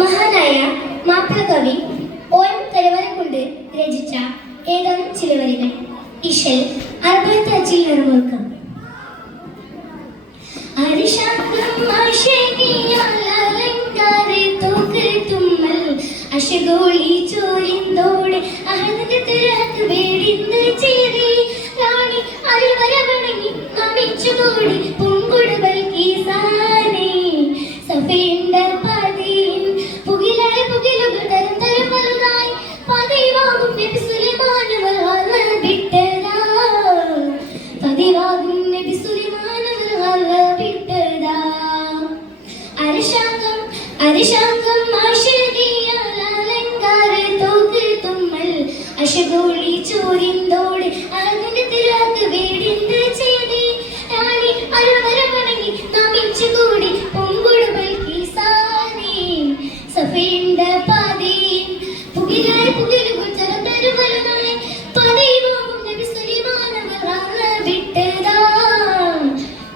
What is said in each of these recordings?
മഹാനായ മാപ്പിളകവി OM കരുവരക്കുണ്ട് രചിച്ച ഏതാനും ചില വരികൾ. ഇശൽ 65 നിർമുഖം. അശഗോളി ചോരിന്തോടെ അഹദന്റെ തിരക്ക് വേടിന്ന് ചേരി റാണി അരിവരവണങ്ങി നമിച്ചുകൂടി പൂങ്കുടുവൽ കീസാനെ സഫേണ്ട പതിൻ പുകിലായ പുകിലുകൾ തരം തരം പലതായി പതിവാകും നബി സുലൈമാനവർ ഹല വിട്ടതാ പതിവാകും നബി സുലൈമാനവർ ഹല വിട്ടതാ അരിശാങ്കം അരിശാങ്കം അശഗോളി ചോരിന്തോടെ അതിന്റെ തിരാക്ക് വേടിന്ന് ചേരി റാണി അരുവരവണങ്ങി നമിച്ചുകൂടി പൂങ്കുടുവൽ കീസാനെ സഫേണ്ട പതിൻ പുകിലായ പുകിലുകൾ തരം തരം വലുതായി പതിവാകും നബി സുലൈമാനവർ ഹല വിട്ടതാ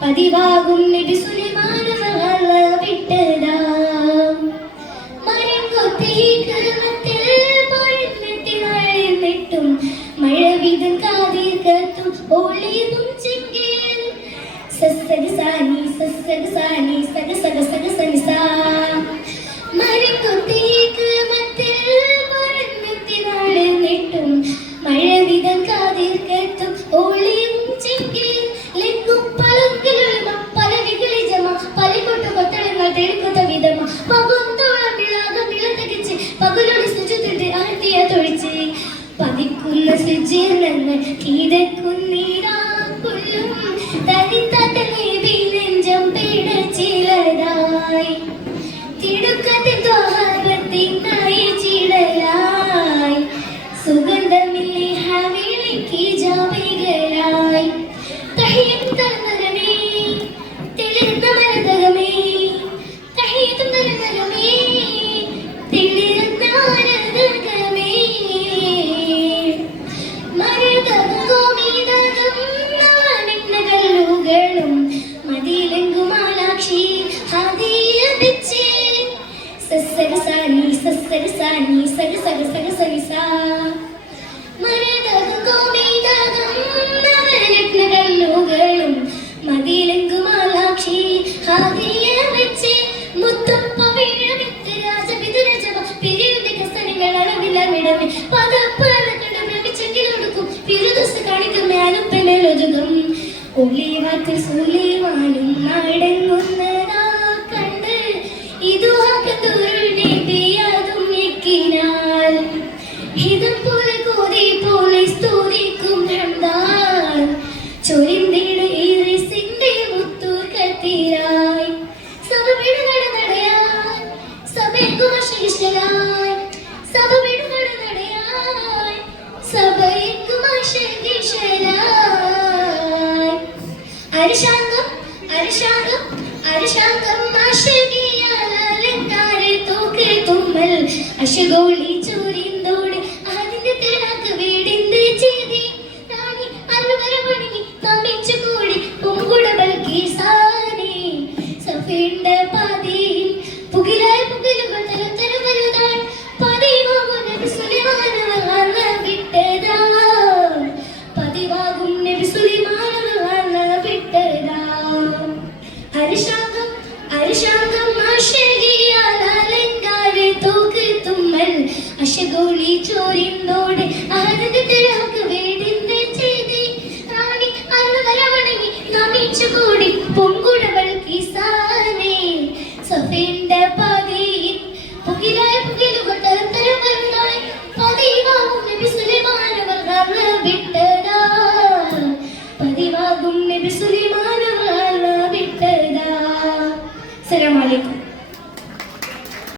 പതിവാകും നബി സുലൈമാനവർ ഹല വിട്ടതാ മഴവിതൻ കാതിർക്കത്തും ഒളിയും ചെങ്കിൽ സസഗസാനി സസഗസാനി സഗസഗസഗസനിസാ മരക്കൊത്തേക്ക് മത്തിൽ മറന്നെത്തിനാളെ നെട്ടും മഴവിതൻ കാതിർക്കത്തും ഒളിയും ചെങ്കിൽ ലെക്കും പലകിലുള്ള പലവികളി ജമ പലകൊട്ടു കൊത്തളങ്ങൾ തെളിക്കുന്ന വിധമ പകുന്തോളം വിളാകം വിളതകിച്ച് പകലോട് സുജുതിട്ട് ആർത്തിയ തൊഴിച്ച് പതിക്കുന്ന സുജീർണങ്ങൾ കീതക്കുന്നീരാക്കുള്ളും തനിത്തട്ടനേവി നെഞ്ചം പിടച്ചിലതായി തിടുക്കത്തിൽ ദ്വാരത്തിനായി ചിടലായി സുഗന്ധമില്ലേ ഹവേളിക്ക് ജാമികളായി തഹിയും തലനരമേ തെളിർന്ന മരതകമേ തഹിയും തലനരമേ തെളിർന്ന മരതകമേ മതിലെങ്കുമാലാക്ഷി ഹദിയബിച്ചേ സസഗസാനി സസഗസാനി സഗസഗസഗസനിസാ മരതകോമീതകം നവരത്നകല്ലുകളും മതിലെങ്കുമാലാക്ഷി ഹദിയബിച്ചേ മുത്തും പവിഴമിത്ത് രാജവിധുരജവ പിരിയുന്ന കസനികളളവിലമിടമേ പദപ്പറകട പ്രമിച്ചെങ്കിലൊടുക്കും പിരുദുസ് കാണിക്കുമേ അനുപ്പമേലൊതുകം ഒളിവാത്തിൽ സുലൈമാനും അടങ്ങുന്നതാ കണ്ട് ഇതുഹാക്കത്തുരുൾ നബിയതും ഞെക്കിനാൽ ഹിതം പോലെ കോതി പോലെ സ്തുതിക്കും ഹംദാൻ ചൊരിന്തിട ഇറിസിന്റെ മുത്തൂർക്കത്തിലായി സഭ വിടുകട നടയാൻ സഭയ്ക്കും അശകിഷ്ടലായി സഭ വിടുകട നടയാൻ സഭയ്ക്കും അശകിഷ്ടലായി അരിശാങ്കം അരിശാങ്കം അരിശാങ്കം ആശകിയാലങ്കാരെ തൂക്ക് തുമ്മൽ അശഗോളി ചോരിന്തോടെ അതിന്റെ തിരക്ക് വേടിന്ന് ചേരി റാണി അരുവരവണങ്ങി നമിച്ചുകൂടി പൂങ്കുടുവൽ കീസാനെ സഫേണ്ട പതിൻ പുകിലായ പുകിലുകൾ തരം തരം വലുതായി പതിവാകും നബി സുലൈമാനവർ ഹല വിട്ടതാ പതിവാകും നബി സുലൈമാനവർ ഹല വിട്ടതാ അരിശാങ്കം അരിശാങ്കം ആശകിയാലങ്കാരെ തൂക്ക് തുമ്മൽ അശഗോളി ചോരിന്തോടെ അതിന്റെ തിരക്ക് വേടിന്ന് ചേരി റാണി അരുവരവണങ്ങി നമിച്ചുകൂടി പൂങ്കുടുവൽ കീസാനെ സഫേണ്ട